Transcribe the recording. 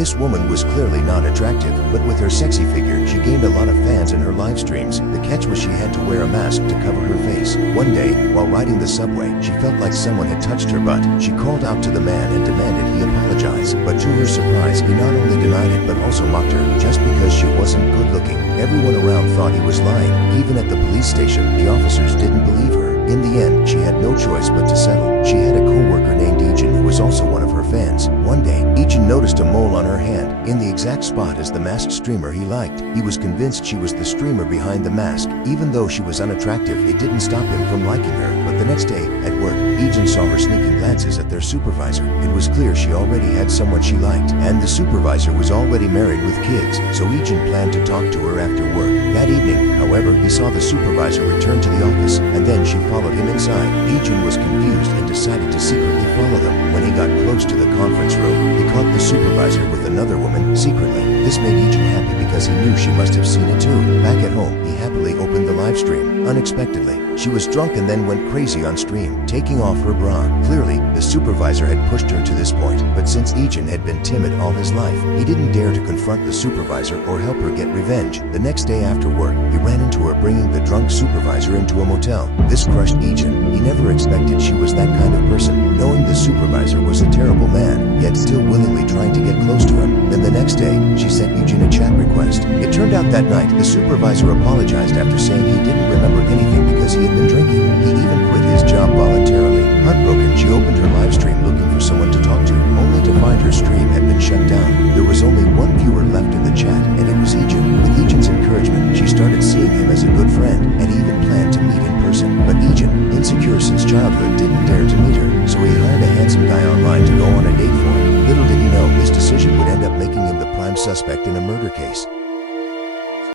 This woman was clearly not attractive, but with her sexy figure, she gained a lot of fans in her live streams. The catch was she had to wear a mask to cover her face. One day, while riding the subway, she felt like someone had touched her butt. She called out to the man and demanded he apologize, but to her surprise, he not only denied it but also mocked her just because she wasn't good looking. Everyone around thought he was lying. Even at the police station, the officers didn't believe her. In the end, she had no choice but to settle. She had a co-worker named Eejin who was also one of her fans. One day, Eejin noticed a mole on her hand, in the exact spot as the masked streamer he liked. He was convinced she was the streamer behind the mask. Even though she was unattractive, it didn't stop him from liking her. But the next day, at work, Eejin saw her sneaking glances at their supervisor. It was clear she already had someone she liked, and the supervisor was already married with kids, so Eejin planned to talk to her after work. That evening, however, he saw the supervisor return to the office, and then she followed him inside. Eejin was confused and decided to secretly follow them. When he got close to the conference room, he caught the supervisor with another woman secretly. This made Eejin happy because he knew she must have seen it too. Back at home, he happily opened the live stream. Unexpectedly, she was drunk and then went crazy on stream, taking off her bra. Clearly, the supervisor had pushed her to this point, but since Eejin had been timid all his life, he didn't dare to confront the supervisor or help her get revenge. The next day after work, he ran into her bringing the drunk supervisor into a motel. This crushed Eejin. He never expected she was that kind of person, knowing the supervisor was a terrible man, yet still willingly trying to get close to him. Then the next day, she sent Eejin a chat request. It turned out that night, the supervisor apologized after saying he didn't remember anything because he had been drinking. He even quit his job voluntarily. Heartbroken, she opened her live stream looking for someone to talk to, only to find her stream had been shut down. There was only one viewer left in the chat, and it was Eejin. With Eejin's encouragement, she started seeing him as a good friend, and even planned to meet in person. But Eejin, insecure since childhood, didn't dare to meet her, so he hired a handsome guy online to go on a date for him. Little did he know, his decision would end up making him the prime suspect in a murder case.